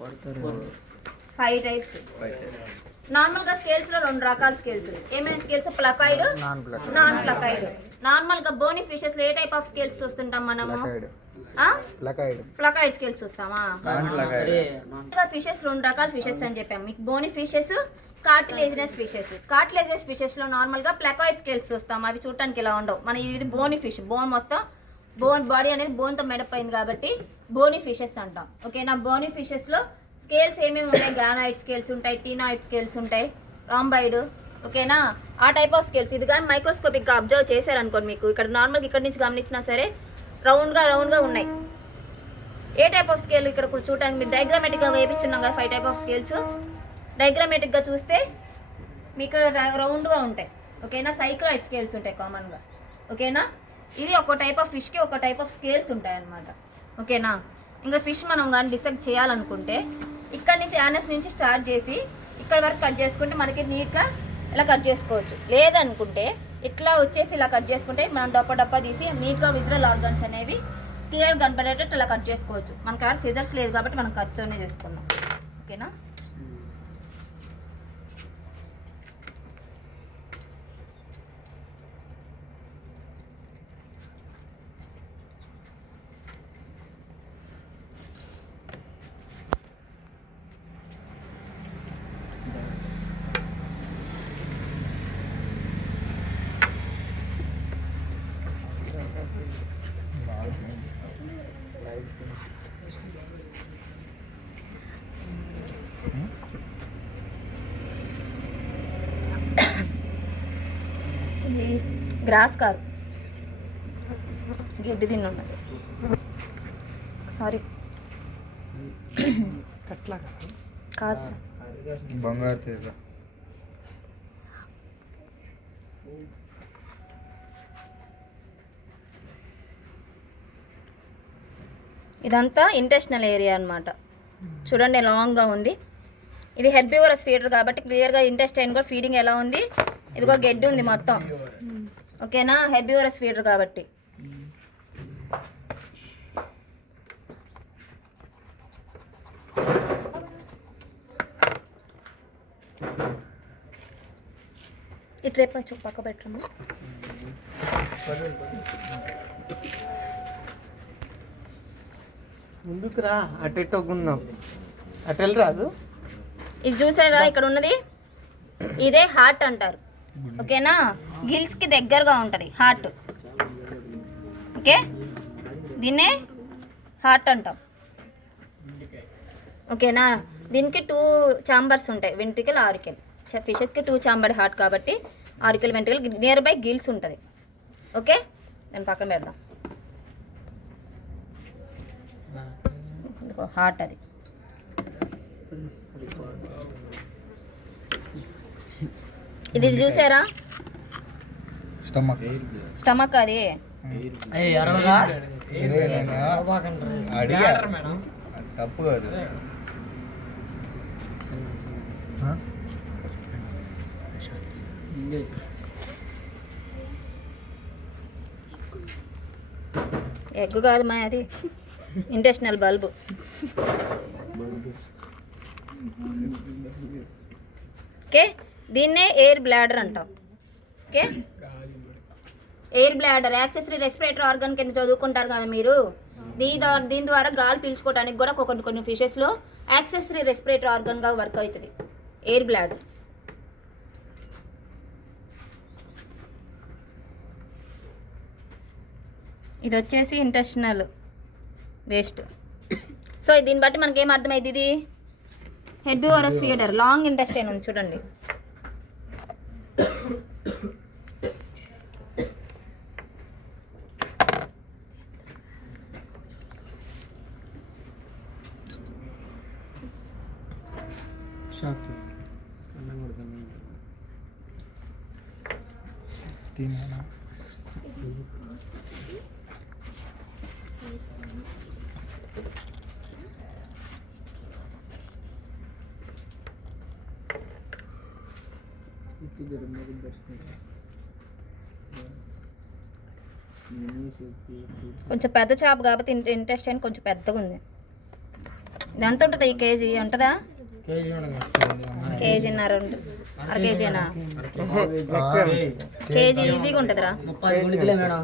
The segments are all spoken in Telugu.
5 టైప్స్. నార్మల్గా స్కేల్స్లో 2 రకాల స్కేల్స్. ఏమేమి స్కేల్స్? ప్లకాయిడ్, నాన్ ప్లకాయిడ్. నార్మల్గా బోని ఫిషెస్లో ఏ టైప్ ఆఫ్ స్కేల్స్ చూస్తుంటాం మనము? ప్లకాయిడ్ స్కేల్స్ చూస్తామా? ఫిషెస్ 2 రకాల ఫిషెస్ అని చెప్పాము మీకు. బోని ఫిషెస్, కార్టిలేజినస్ ఫిషెస్. కార్టిలేజినస్ ఫిషెస్లో నార్మల్గా ప్లకాయిడ్ స్కేల్స్ చూస్తాం. అవి చూడటానికి ఇలా ఉండవు. మన ఇది బోని ఫిష్. బోన్ మొత్తం బాడీ అనేది బోన్తో మెడపోయింది కాబట్టి బోని ఫిషెస్ అంటాం. ఓకేనా? బోని ఫిషెస్లో స్కేల్స్ ఏమేమి ఉంటాయి? గ్రానైట్ స్కేల్స్ ఉంటాయి, టీనాయిడ్ స్కేల్స్ ఉంటాయి, రాంబైడ్. ఓకేనా? ఆ టైప్ ఆఫ్ స్కేల్స్. ఇది కానీ మైక్రోస్కోపిక్గా అబ్జర్వ్ చేశారనుకోండి, మీకు ఇక్కడ నార్మల్గా ఇక్కడ నుంచి గమనించినా సరే రౌండ్గా ఉన్నాయి. ఏ టైప్ ఆఫ్ స్కేల్ ఇక్కడ చూడటానికి మీరు డయాగ్రామేటిక్గా వేయించున్నాం కదా 5 టైప్ ఆఫ్ స్కేల్స్. డయాగ్రామేటిక్గా చూస్తే మీకు రౌండ్గా ఉంటాయి. ఓకేనా? సైక్లాయిడ్ స్కేల్స్ ఉంటాయి కామన్గా. ఓకేనా? ఇది ఒక టైప్ ఆఫ్ ఫిష్కి ఒక టైప్ ఆఫ్ స్కేల్స్ ఉంటాయి అన్నమాట. ఓకేనా? ఇంకా ఫిష్ మనం కానీ డిసెక్ట్ చేయాలనుకుంటే ఇక్కడ నుంచి యానస్ నుంచి స్టార్ట్ చేసి ఇక్కడ వరకు కట్ చేసుకుంటే మనకి నీట్గా ఇలా కట్ చేసుకోవచ్చు. లేదనుకుంటే ఇట్లా వచ్చేసి ఇలా కట్ చేసుకుంటే మనం డప్ప తీసి నీట్గా విజరల్ ఆర్గన్స్ అనేవి క్లియర్ కనపడేటట్టు ఇలా కట్ చేసుకోవచ్చు. మనకి ఎవరు సిజర్స్ లేదు కాబట్టి మనం కత్తితోనే చేసుకుందాం. ఓకేనా? గ్రాస్ కారు గిడ్డి తిన్నది. సారీ కాదు బంగారు తీగ. ఇదంతా ఇంటెస్టినల్ ఏరియా అన్నమాట. చూడండి లాంగ్గా ఉంది. ఇది హెర్బివరస్ ఫీడర్ కాబట్టి క్లియర్గా ఇంటెస్టైన్ కూడా ఫీడింగ్ ఎలా ఉంది. ఇదిగో గెడ్డి ఉంది మొత్తం. ఓకేనా? హెర్బివరస్ ఫీడర్ కాబట్టి. ఈ ట్రేప్ పక్క పెట్టమ్మా. ముందుకురా, అటెట్టుకున్నాం, అటెల్ రాదు. ఇది చూసారా ఇక్కడ ఉన్నది? ఇదే హార్ట్ అంటారు. ఓకేనా? గిల్స్కి దగ్గరగా ఉంటుంది హార్ట్. ఓకే? దీన్నే హార్ట్ అంటాం. ఓకేనా? దీనికి 2 ఛాంబర్స్ ఉంటాయి, వెంట్రికల్, ఆరికల్. ఫిషెస్కి 2 ఛాంబర్డ్ హార్ట్ కాబట్టి ఆరికల్, వెంట్రికల్. నియర్ బై గిల్స్ ఉంటుంది. ఓకే? దాని పక్కన పెడదాం. హార్ట్ అది. ఇది చూసారా? స్టమక్ అది. తప్పు కాదు. ఎగ్ కాదు మా, అది ఇంటెస్టినల్ బల్బు. ఓకే? దీన్నే ఎయిర్ బ్లాడర్ అంటాం. Okay? Air bladder accessory respiratory organ కింద చదువుకుంటారు కదా మీరు. దీని ద్వారా గాలి పీల్చుకోవడానికి కూడా కొన్ని ఫిషెస్లో యాక్సెసరీ రెస్పిరేటరీ ఆర్గన్గా వర్క్ అవుతుంది ఎయిర్ బ్లాడర్. ఇది వచ్చేసి ఇంటెస్టినల్ వేస్ట్. సో దీన్ని బట్టి మనకి ఏం అర్థమైంది? ఇది హెర్బివరస్ ఫీడర్. లాంగ్ ఇంటెస్టైన్ ఉంది చూడండి. కొంచెం పెద్ద చేప కాబట్టి ఇంటెస్టైన్ కొంచెం పెద్దగా ఉంది. ఇది ఎంత ఉంటుంది ఈ కేజీ ఉంటుందా? కేజీన్నర అర కేజీనా? కేజీ ఈజీగా ఉంటుందిరా.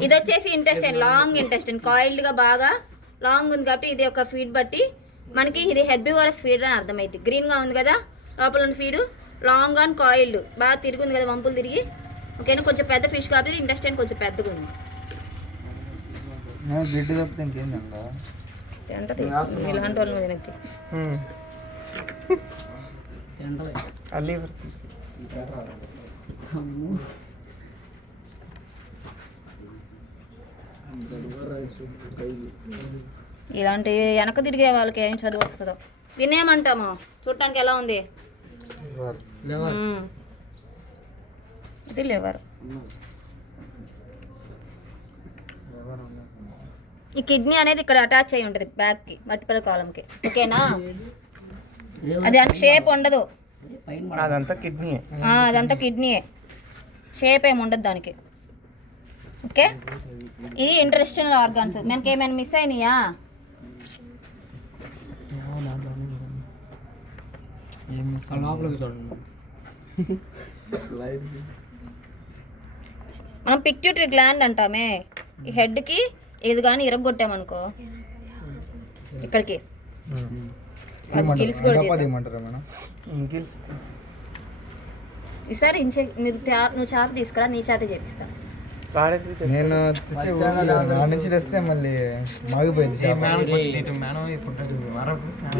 ఇది వచ్చేసి ఇంటెస్టైన్, లాంగ్ ఇంటెస్టైన్, కాయిల్డ్గా బాగా లాంగ్ ఉంది కాబట్టి ఇది ఒక ఫీడ్ బట్టి మనకి ఇది హెర్బివరస్ ఫీడ్ అని అర్థమైంది. గ్రీన్గా ఉంది కదా లోపల ఉన్న ఫీడ్, లాంగ్ అండ్ కాయిల్డ్ బాగా తిరిగింది కదా వంపులు తిరిగి. ఓకేనా, కొంచెం పెద్ద ఫిష్ కాబట్టి ఇంటెస్టైన్ కొంచెం పెద్దగా ఉంది. గిడ్డు తప్పితే ఇంకేందండి తింటది ఇలాంటి వాళ్ళు తినకి. ఇలాంటివి వెనక తిరిగే వాళ్ళకి ఏం చదువు వస్తుందో. దీన్ని ఏమంటాము? చూడటానికి ఎలా ఉంది? ఇది లివర్. ఈ కిడ్నీ అనేది ఇక్కడ అటాచ్ అయి ఉంటుంది బ్యాక్కి, వర్టికల్ కాలంకి. ఓకేనా, అది అంత షేప్ ఉండదు, అదంతా కిడ్నీ. అదంతా కిడ్నీయే, షేప్ ఏమి ఉండదు దానికి. ఓకే, ఇది ఇంటెస్టైనల్ ఆర్గాన్స్. మనకి ఏమైనా మిస్ అయినాయా? మనం పిట్యూటరీ గ్లాండ్ అంటామే. ఈ హెడ్కి ఇది కానీ ఇరగొట్టామనుకో ఇక్కడికి గిల్స్ కూడా ఈసారి నువ్వు చాప తీసుకురా, నీ చేత చేపిస్తా. నేను నుంచి తెస్తే మళ్ళీ మాగిపోయింది.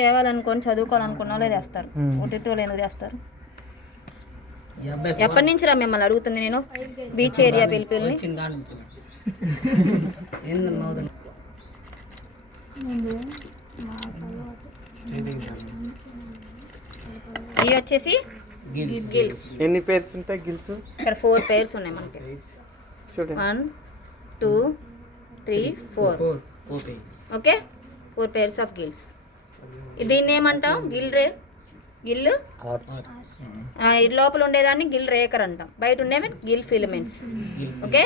తేవాలనుకొని చదువుకోవాలనుకున్న వాళ్ళు చేస్తారు, ఒకటి వాళ్ళు ఎందుకు చేస్తారు? ఎప్పటి నుంచి రా మిమ్మల్ని అడుగుతుంది నేను? బీచ్ ఏరియా పిలిపిల్ని ఇవి వచ్చేసి గిల్స్. ఎన్ని పేర్స్ ఉంటాయి గిల్స్? ఇక్కడ 4 పేర్స్ ఉన్నాయి మనకి. 1 2 3 4. Okay, 4 pairs of gills. దీన్ని ఏమంటాం? గిల్ లోపల ఉండేదాన్ని గిల్ రేకర్ అంటాం, బయట ఉండేవి గిల్ ఫిలమెంట్స్. ఓకే,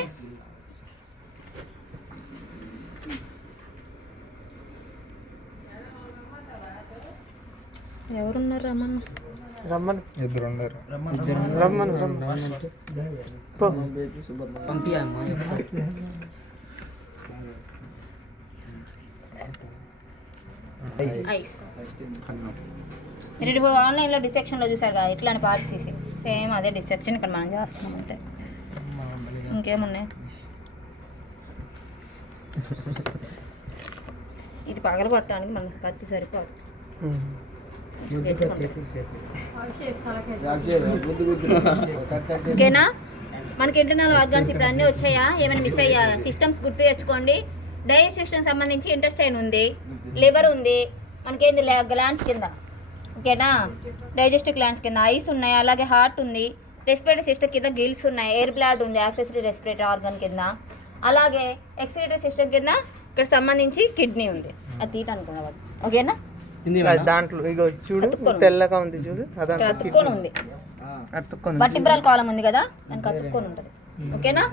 ఎవరున్నారు? రమ్మను. ఇద్దరు ఉన్నారు. రమ్మను. ఐస్. మీరు ఆన్లైన్లో డిసెక్షన్లో చూసారు కదా ఇట్లాంటి పార్ట్స్ తీసి, సేమ్ అదే డిసెక్షన్ ఇక్కడ మనం చేస్తున్నాం అంతే. ఇంకేమున్నాయి? ఇది పగలు పట్టడానికి మనకి కత్తి సరిపోదు. ఓకేనా, మనకి ఇంటర్నల్ ఆర్గాన్స్ ఇప్పుడు అన్నీ వచ్చాయా? ఏమైనా మిస్ అయ్యా? సిస్టమ్స్ గుర్తు తెచ్చుకోండి. డైజెషన్ సంబంధించి ఇంటెస్టైన్ ఉంది, లివర్ ఉంది, మనకేంది గ్లాండ్స్ కింద. ఓకేనా, డైజెస్టివ్ గ్లాండ్స్ కింద ఐస్ ఉన్నాయి, అలాగే హార్ట్ ఉంది, రెస్పిరేటరీ సిస్టమ్ కింద గిల్స్ ఉన్నాయి, ఎయిర్ బ్లాడ్ ఉంది యాక్సెసరీ రెస్పిరేటరీ ఆర్గాన్ కింద, అలాగే ఎక్స్క్రిటరీ సిస్టమ్ కింద ఇక్కడ సంబంధించి కిడ్నీ ఉంది. అది తీట అనుకున్నావు. ఓకేనా, దాంట్లో ఇగో చూడు తెల్లగా ఉంది చూడు, అతుక్కొని ఉంది. వర్టిబ్రల్ కాలం ఉంది కదా, దానికి అతుక్కొని ఉంటుంది. ఓకేనా,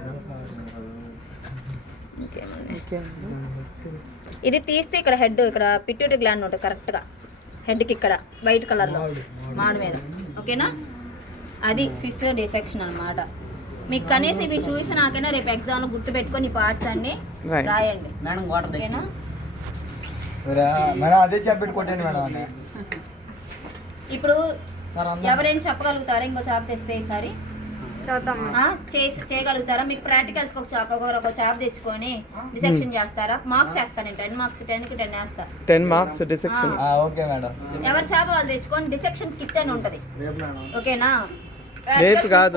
ఇది తీస్తే ఇక్కడ హెడ్, ఇక్కడ పిట్యూటరీ గ్లాండ్ ఉంటుంది కరెక్ట్గా హెడ్కి, ఇక్కడ వైట్ కలర్లో మాడు మీద. ఓకేనా, అది ఫిష్ డిసెక్షన్ అనమాట. మీకు కనీసం ఇవి చూసినాకైనా రేపు ఎగ్జామ్లో గుర్తుపెట్టుకొని ఈ పార్ట్స్ అన్ని రాయండి. ఓకేనా, మేడం అదే చెప్పి కొట్టండి మేడం. ఇప్పుడు ఎవరైనా చెప్పగలుగుతారా? ఇంకో చాప్ తెస్తే ఈసారి చేయగలుగుతారా? మీకు ప్రాక్టికల్స్ ఒక చాప్ తెచ్చుకొని డిసెక్షన్ చేస్తారా? మార్క్స్ వేస్తాను నేను 10 మార్క్స్, 10కి 10 వేస్తా. 10 మార్క్స్ డిసెక్షన్. Okay madam. ఎవరి చాప వాళ్ళు తెచ్చుకొని డిసెక్షన్ కిట్ అని ఉంటుంది. ఓకేనా, రేపు కాదు.